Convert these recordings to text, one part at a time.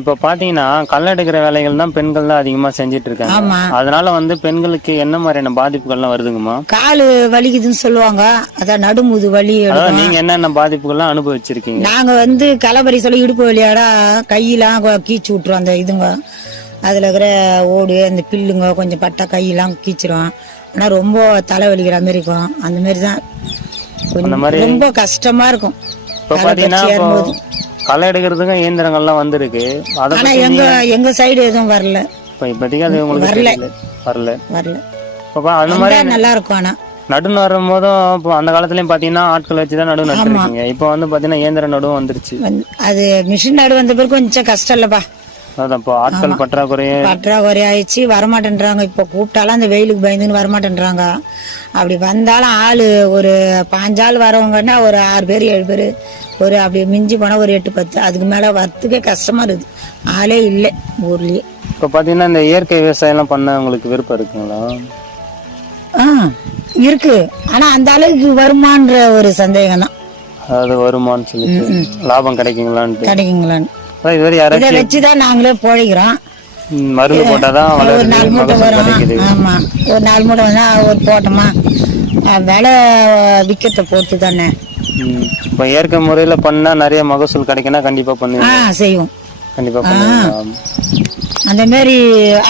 இப்ப பாத்தீங்கன்னா கள் எடுக்கிற வேலைகள் தான் பெண்கள் தான் அதிகமா செஞ்சிட்டு இருக்காங்க. அதனால பெண்களுக்கு என்ன மாதிரியான பாதிப்புகள்லாம் வருதுங்கம்மா? காலு வலிக்குதுன்னு சொல்லுவாங்க, அதான் நடுமுது வலி. நீங்க என்னென்ன பாதிப்புகள்லாம் அனுபவிச்சிருக்கீங்க? நாங்க களபரி சொல்லி இடுப்பு வலியாடா கையெல்லாம் கீச்சு விட்டுரும். அந்த இதுங்க அதுல இருக்கிற ஓடு அந்த பில்லுங்க கொஞ்சம் பட்டா கையெல்லாம் கீச்சிரும். ஆனா ரொம்ப தலை வலிக்கிற மாதிரி இருக்கும். அந்த மாதிரிதான் ரொம்ப கஷ்டமா இருக்கும். இப்ப பாத்தீங்கன்னா களை எடுக்கிறதுக்கும் இயந்திரங்கள்லாம் வந்திருக்கு. ஆனா எங்க சைடு எதுவும் வரல. இப்போதைக்கு அது உங்களுக்கு வரல. அந்த மாதிரி நல்லா இருக்கும். ஆனா நடு நடும் போதும் அந்த காலத்துலயும் பாத்தீங்கன்னா ஆட்கள் வச்சுதான் நடு நட்டுருக்கீங்க. இப்ப பாத்தீங்கன்னா இயந்திர நடுவும் வந்துருச்சு. அது மிஷின் நடு வந்த பிறகு கொஞ்சம் கஷ்டம் இல்லப்பா. ஆட்கள் பற்றாக்குறை ஆயிடுச்சு, வரமாட்டேன்றாங்க. இப்ப கூப்பிட்டாலும் அந்த வெயிலுக்கு பயந்துன்னு வரமாட்டேன்றாங்க. அப்படி வந்தாலும் ஆளு ஒரு 5 ஆள் வரவங்கன்னா ஒரு 6 பேர் 7 பேர், ஒரு அப்படி மிஞ்சி போனா ஒரு 8-10. அதுக்கு மேல வரத்துக்கே கஷ்டமா இருக்குது. ஆளே இல்லை ஊர்லயே. இப்ப பாத்தீங்கன்னா இந்த இயற்கை விவசாயம் எல்லாம் பண்ண உங்களுக்கு விருப்பம் இருக்குங்களா? இருக்கு. ஆனா அந்த அளவுக்கு வருமான்ற ஒரு சந்தேகம் தான். அதாவது வருமானு சொல்லி லாபம் கிடைக்குங்களான்னு இதை வச்சுதான் நாங்களே பொழைக்கிறோம். மருந்து போட்டாதான் ஒரு 4 மூட்டை வரும். ஆமா, ஒரு 4 மூட்டை வந்தா ஒரு போட்டோமா விலை விக்கத்தை பொறுத்து தானே. இப்ப இயற்கை முறையில பண்ணா நிறைய மகசூல் கிடைக்குன்னா கண்டிப்பா பண்ணுவோம். செய்வோம் கண்டிப்பா. அந்த மாதிரி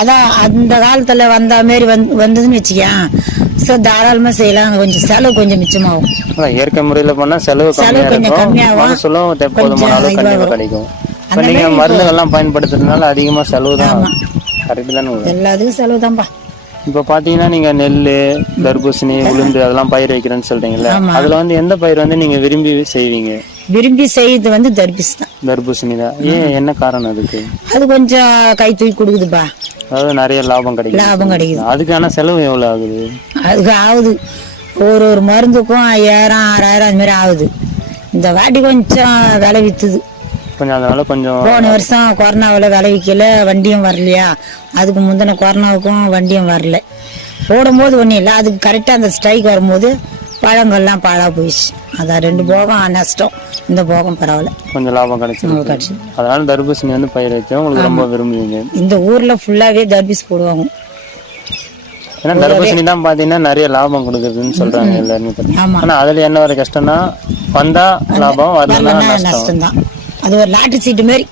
அதான் அந்த காலத்துல வந்த மாதிரி வந்ததுன்னு வச்சுக்கேன், தாராளமா செய்யலாம். கொஞ்சம் செலவு கொஞ்சம் மிச்சமாகும். இயற்கை முறையில பண்ணா செலவு கொஞ்சம் கம்மியாகும், மகசூலும் போதுமான அளவு கண்டிப்பா கிடைக்கும். இப்ப நீங்க மருந்துகள்லாம் பயன்படுத்துறதுனால அதிகமா செலவு தான். கரெக்ட் தானே? எல்லாத்துக்கும் செலவு தான்பா. இப்ப பாத்தீங்கன்னா நீங்க நெல்லு, தர்பூசணி, உளுந்து அதெல்லாம் பயிர் வைக்கிறேன்னு சொல்றீங்கல்ல, அதுல எந்த பயிர் நீங்க விரும்பி செய்வீங்க? விரும்பி செய்யறது தர்பூசணி தான். ஏன், என்ன காரணம் அதுக்கு? அது கொஞ்சம் கை தூக்கி கொடுக்குதுப்பா. அதாவது நிறைய லாபம் கிடைக்குது. அதுக்கான செலவு எவ்வளவு ஆகுது? அதுக்கு ஆகுது ஒரு மருந்துக்கும் 5000-6000 அது மாதிரி ஆகுது. இந்த வாட்டி கொஞ்சம் விலை வித்துது கொஞ்சம். அதனால கொஞ்சம் போன வருஷம் கொரோனாவில் விளைவிக்கல, வண்டியும் வரலையா. அதுக்கு முந்தின கொரோனாவுக்கும் வண்டியும் வரல. போடும்போது ஒன்றும் இல்லை, அதுக்கு கரெக்டாக அந்த ஸ்ட்ரைக் வரும்போது பழங்கள்லாம் பாழா போயிடுச்சு. அதான் 2 போகம் நஷ்டம். இந்த போகம் பரவாயில்ல, கொஞ்சம் லாபம் கிடைச்சு. அதனால தர்பூசணி பயிர் வச்சா உங்களுக்கு ரொம்ப விரும்புவீங்க. இந்த ஊர்ல ஃபுல்லாவே தர்பூசணி போடுவாங்க. ஏன்னா தர்பூசணி தான் பாத்தீங்கன்னா நிறைய லாபம் கொடுக்குதுன்னு சொல்றாங்க எல்லாருமே. ஆனா அதுல என்ன ஒரு கஷ்டம்னா, வந்தா லாபம், வரலன்னா நஷ்டம் தான். அது ஒரு லாட்டரி சீட்டு மாதிரி.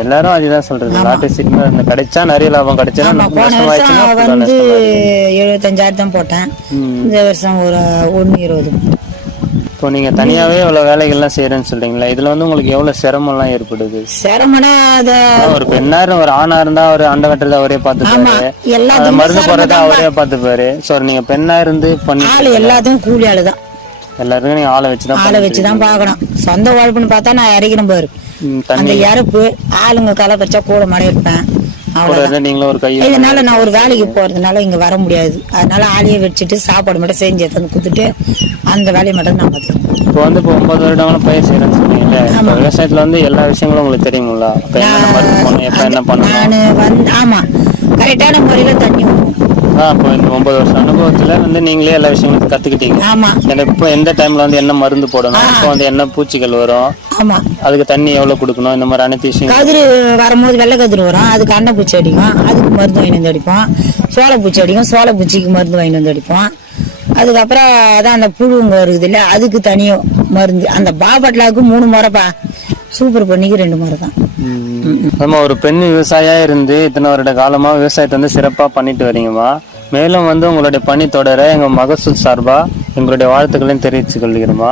எல்லாரும் அதுதான் சொல்றது. லாட்டரி சீட்டு கிடைச்சா நிறைய லாபம் கிடைச்சா. போன வருஷம் 75,000 தான் போட்டேன். இந்த வருஷம் ஒரு 120. இப்போ நீங்க தனியாவே இவ்வளவு வேலைகள்லாம் செய்யறேன்னு சொல்றீங்களா, இதுல உங்களுக்கு எவ்வளவு சிரமம் எல்லாம் ஏற்படுது? சிரமம்னா ஒரு பெண்ணா ஒரு ஆணா இருந்தா ஒரு அண்ட வெட்டுறத அவரே பாத்துப்பாரு, மருந்து போறத அவரே பாத்துப்பாரு. சோ நீங்க பெண்ணா இருந்து பண்ணி எல்லாத்தையும் கூலி ஆளுதான். எல்லாருக்கும் நீங்க ஆளை வச்சுதான் பாக்கணும். சொந்த வாழ்ப்புன்னு பார்த்தா நான் இறக்கிறேன் பாரு. அந்த இறப்பு ஆளுங்க களை பறிச்சா கூட மழை இருப்பேன். இதனால நான் ஒரு வேலைக்கு போறதுனால இங்க வர முடியாது. அதனால ஆளையே வச்சுட்டு சாப்பாடு மட்டும் செஞ்சு எடுத்து குடுத்துட்டு அந்த வேலையை மட்டும் நான் பார்த்துக்கிறேன். இப்போ இப்போ 9 வருடம் பயிர் செய்யறேன்னு சொன்னீங்கல்ல, விவசாயத்துல எல்லா விஷயங்களும் உங்களுக்கு தெரியுங்களா? என்ன பண்ணணும்? ஆமா, கரெக்டான முறையில தண்ணி இப்போ இந்த 9 வருஷம் அனுபவத்துல நீங்களே எல்லா விஷயங்களும் கத்துக்கிட்டீங்க. இப்போ எந்த டைம்ல என்ன மருந்து போடணும், இப்போ என்ன பூச்சிகள் வரும், அதுக்கு தண்ணி எவ்வளவு கொடுக்கணும், இந்த மாதிரி அனைத்து விஷயம். கதிர் வரும்போது வெள்ளை கதிர் வரும், அதுக்கு அன்னப்பூச்சி அடிக்கும், அதுக்கு மருந்து வாங்கி வந்து அடிப்போம். சோளப்பூச்சி அடிக்கும், சோளப்பூச்சிக்கு மருந்து வாங்கி வந்து அடிப்போம். அதுக்கப்புறம் அதான் அந்த புழுங்க வருது இல்ல, அதுக்கு தனியும் மருந்து. அந்த பாபட்லாவுக்கு 3 முறைப்பா, சூப்பர் பண்ணிக்கு 2 முறை தான். நம்ம ஒரு பெண் விவசாயியா இருந்து இத்தனை வருட காலமா விவசாயத்தை சிறப்பா பண்ணிட்டு வரீங்கம்மா. மேலும் உங்களுடைய பணி தொடர எங்க மகசூல் சார்பா எங்களுடைய வாழ்த்துக்களையும் தெரிவித்துக் கொள்கிறோமா.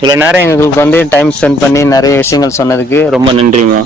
இவ்வளவு நேரம் எங்களுக்கு டைம் ஸ்பெண்ட் பண்ணி நிறைய விஷயங்கள் சொன்னதுக்கு ரொம்ப நன்றிமா.